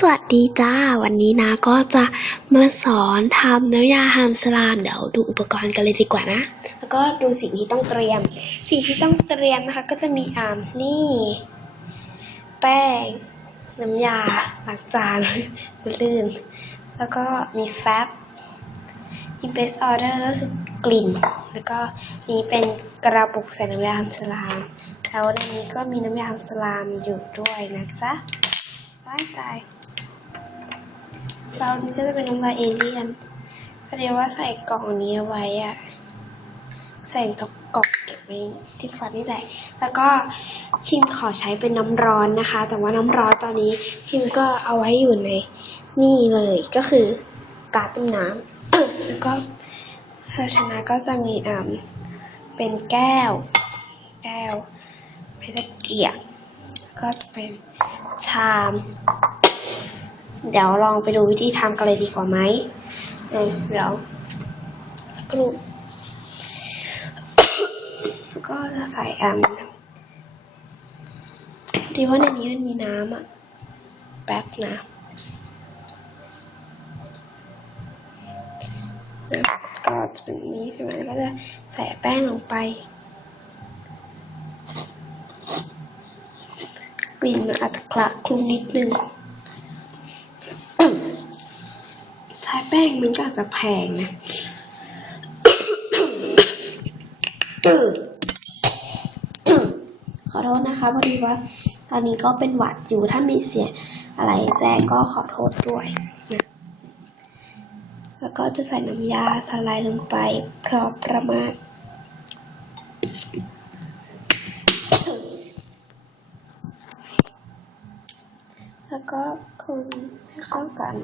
สวัสดีจ้า วันนี้นะก็จะมาสอนทำน้ำยาฮัมสลามเดี๋ยวดูอุปกรณ์กันเลยดีกว่านะ แล้วก็ดูสิ่งที่ต้องเตรียม สิ่งที่ต้องเตรียมนะคะ ก็จะมีอ่ามนี่ แป้ง น้ำยาล้างจานมันลื่น แล้วก็มีแฟบมีเบสออเดอร์ก็คือกลิ่น แล้วก็มีเป็นกระปุกใส่น้ำยาฮัมสลามแล้วในนี้ก็มีน้ำยาฮัมสลามอยู่ด้วยนะจ๊ะว้ายตาย เรานี่ก็จะเป็นน้ำลายเอเลี่ยนก็เรียกว่าใส่กล่องนี้เอาไว้อะใส่กับกล่องเก็บไว้ที่ฟันนี่แหละ แล้วก็พิมขอใช้เป็นน้ำร้อนนะคะ แต่ว่าน้ำร้อนตอนนี้พิมก็เอาไว้อยู่ในนี่เลยก็คือกาต้มน้ำแล้วก็ภาชนะก็จะมีอ่าเป็นแก้ว แก้วเป็นตะเกียบก็จะเป็นชาม เดี๋ยวลองไปดูวิธีทำกันเลยดีกว่าไหมเดี๋ยวสักครู่ก็จะใส่แอ่าดีว่าในนี้มันมีน้ำอะ แป๊บนะนะก็จะเป็นนี้ใช่ไหมก็จะใส่แป้งลงไป กลิ่นมันอาจจะคละคลุ้งนิดนึง ป้งมันก็อาจจะแพงนะขอโทษนะคะพอดีว่า ตอนนี้ก็เป็นหวัดอยู่ถ้ามีเสียงอะไรแทรกก็ขอโทษด้วยนะแล้วก็จะใส่น้ำยาสไลด์ลงไปพอประมาณแล้วก็คนให้เข้ากัน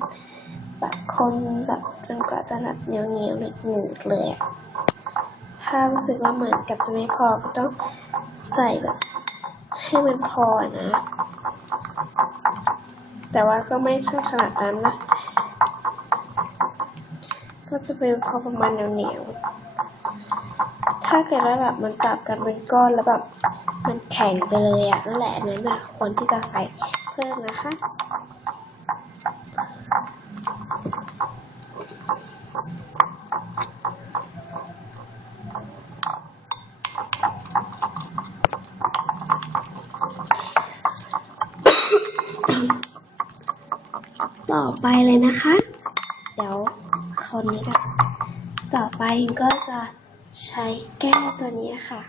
แบบคนแบบจนกว่าจะแบบเหนียวเหนียวหนืดหนืดเลยอะถ้ารู้สึกว่าเหมือนกับจะไม่พอก็ต้องใส่แบบให้มันพอนะ แต่ว่าก็ไม่ใช่ขนาดนั้นนะ ก็จะเป็นพอประมาณเหนียวเหนียวๆถ้าเกิดว่าแบบมันจับกันเป็นก้อนแล้วแบบมันแข็งไปเลยอะนั่นแหละอันนั้นอะควรที่จะใส่เพิ่มนะคะ ต่อไปเลยนะคะ เดี๋ยว คนนี้กันต่อไปก็จะใช้แก้วตัวนี้ค่ะ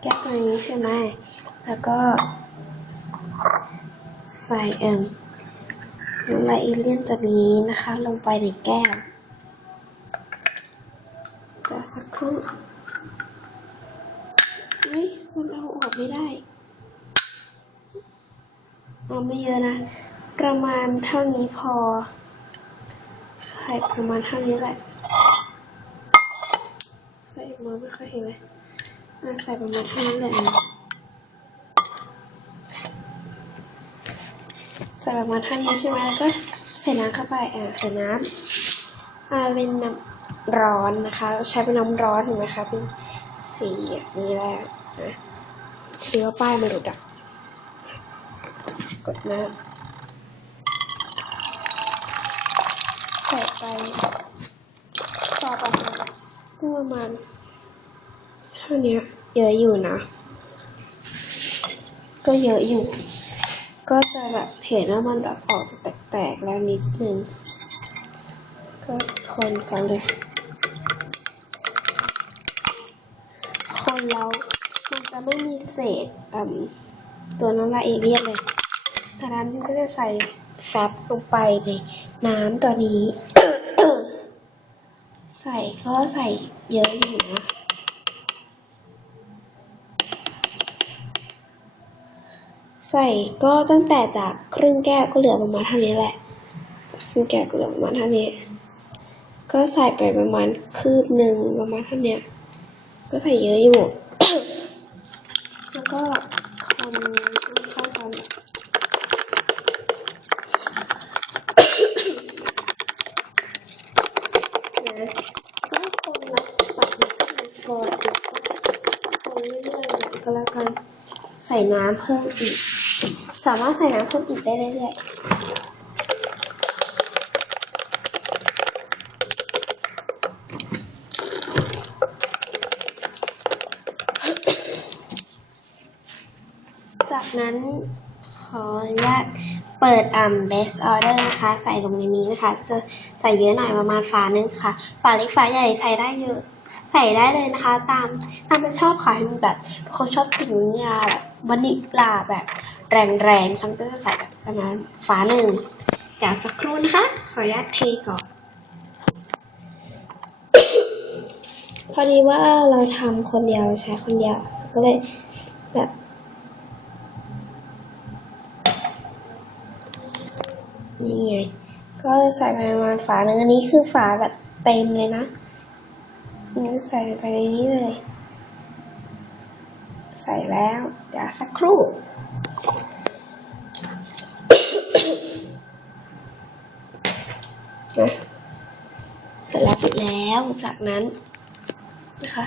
แก้วตัวนี้ใช่ไหมแล้วก็ ใส่เอ็มน้ำลายเอเลี่ยนตัวนี้นะคะ ลงไปในแก้วจะสักครู่เฮ้ยมันเอาออกไม่ได้เอาไม่เยอะนะ ประมาณเท่านี้พอ ส่ประมาณเท่านี้แหละใส่มอไม่ค่อยเห็นเลยใส่ประมาณเท่านี้แหละใส่ประมาณเท่านี้ใช่ไหมแล้วก็ใส่น้ำเข้าไปอะใส่น้ำอ่าเป็นน้ำร้อนนะคะ ใช้เป็นน้ำร้อนเห็นไหมคะเป็นสีแบบนี้แหละนะคือว่าป้ายมันหลุดอะกดน้ำใส่ ไปต่อไปก็ประมาณเท่านี้เยอะอยู่นะ ก็เยอะอยู่ ก็จะแบบเห็นว่ามันแบบออกจะแตกๆแล้วนิดนึง ก็คนกันเลย คนแล้วมันจะไม่มีเศษอืมตัวน้ำลายเอเลี่ยนเลยจากนั้นก็จะใส่แฟบลงไปในน้ำตัวนี้ ส่ก็ใส่เยอะอยู่นะใส่ก็ตั้งแต่จากครึ่งแก้วก็เหลือประมาณเท่านี้แหละจากครึ่งแก้วก็เหลือประมาณเท่านี้ ก็ใส่ไปประมาณคืบหนึ่งประมาณเท่านี้ก็ใส่เยอะอยู่ แล้วก็คนให้เข้ากัน นะก็คนละปัดนิดนึงก่อนแล้วก็ค นเรื่อยๆเลยก็แล้วกันใส่น้ำเพิ่มอีก สามารถใส่น้ำเพิ่มอีกได้เรื่อยๆ จากนั้นขออนุญาตเปิดอ่า best order นะคะ ใส่ลงในนี้นะคะ จะใส่เยอะหน่อยประมาณฝาหนึ่งค่ะ ฝาเล็กฝาใหญ่ใส่ได้เยอะ ใส่ได้เลยนะคะ ตามตามที่ชอบค่ะมันแบบคนชอบกินยาแบบวานิลาแบบแรงๆฉันก็จะใส่แบบประมาณฝาหนึ่งเดี๋ยวสักครู่นะคะ ขออนุญาตเทก่อนพอดีว่าเราทำคนเดียวใช้คนเดียว ก็เลยแบบนี่ไง ก็ใส่ไปประมาณฝาหนึ่งอันนี้คือฝาแบบเต็มเลยนะ นี่ใส่ไปในนี้เลย ใส่แล้วเดี๋ยวสักครู่นะเสร็จแล้วปิดแล้วจากนั้นนะคะ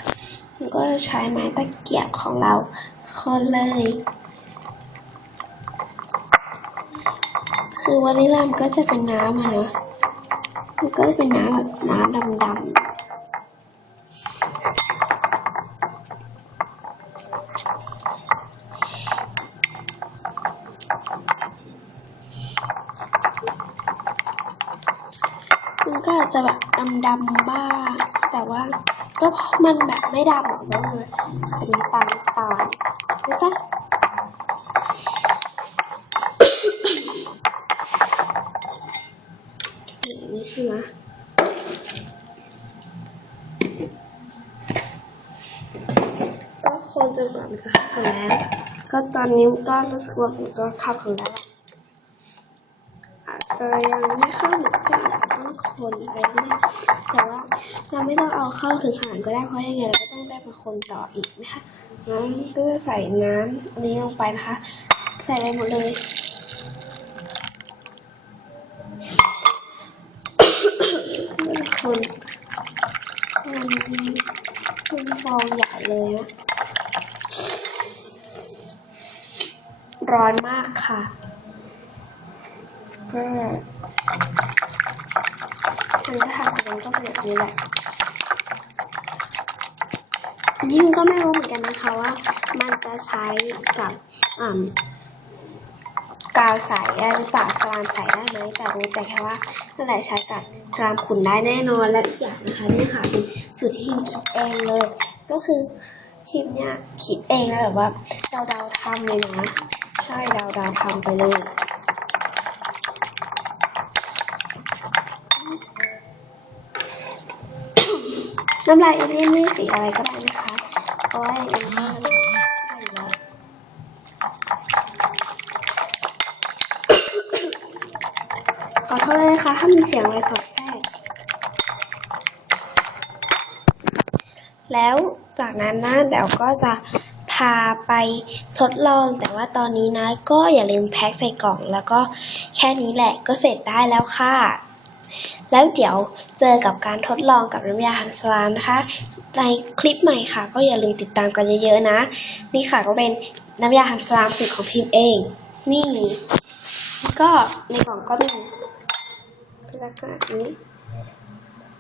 มันก็จะใช้ไม้ตะเกียบของเราคนเลย คือวานิลลามันก็จะเป็นน้ำอะนะมันก็จะเป็นน้ำแบบน้ำดำๆ จะแบบดำๆบ้าง แต่ว่าก็มันแบบไม่ดำหรอกนะเป็นตาตาลนะจ๊ะนี่คือนะก็คนจนกว่ามันจะเข้ากันแล้ว ก็ตอนนี้ก็รู้สึกว่ามันก็เข้ากันแล้วอาจจะยังไม่เข้าหรือก็ อาจจะต้องคนไปเรื่อยแต่ว่าเราไม่ต้องเอาเข้าถึงขนาดก็ได้เพราะยังไงเราก็ต้องได้มาคนต่ออีกนะคะงั้นก็จะใส่น้ำอันนี้ลงไปนะคะ ใส่ไปหมดเลยคนคนคนฟองใหญ่เลยนะร้อนมากค่ะก็ มันก็ทำกันก็เป็นแบบนี้แหละอันนี้มันก็ไม่รู้เหมือนกันนะคะว่า มันจะใช้กับกาวใสได้หรือเปล่าสลามใสได้ไหมแต่รู้แต่แค่ว่านั่นแหละใช้กับสลามขุนได้แน่นอนและอีกอย่างนะคะนี่ค่ะเป็นสูตรที่ฮิมคิดเองเลย ก็คือฮิมเนี่ยคิดเองแล้วแบบว่าเราเดาทำเลยนะใช่เดาเดาทำไปเลย น้ำลายเอเลี่ยนนี่สีอะไรก็ได้นะคะเพราะว่าเอเลี่ยนได้อยู่แล้วขอโทษเลยนะคะ ถ้ามีเสียงอะไรสอดแทรก แล้วจากนั้นนะเดี๋ยวก็จะพาไปทดลองแต่ว่าตอนนี้นะ ก็อย่าลืมแพ็คใส่กล่องแล้วก็แค่นี้แหละก็เสร็จได้แล้วค่ะ แล้วเดี๋ยวเจอกับการทดลองกับน้ำยาฮันสลามนะคะ ในคลิปใหม่ค่ะ ก็อย่าลืมติดตามกันเยอะๆนะ นี่ค่ะก็เป็นน้ำยาฮันสลามสูตรของพิมพ์เอง นี่ก็ในกล่องก็มีลักษณะนี้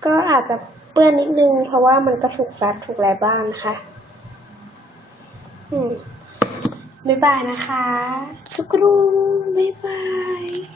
ก็อาจจะเปื้อนนิดนึง เพราะว่ามันก็ถูกซัดถูกอะไรบ้างนะคะ อืมบ๊ายบายนะคะจุกรูน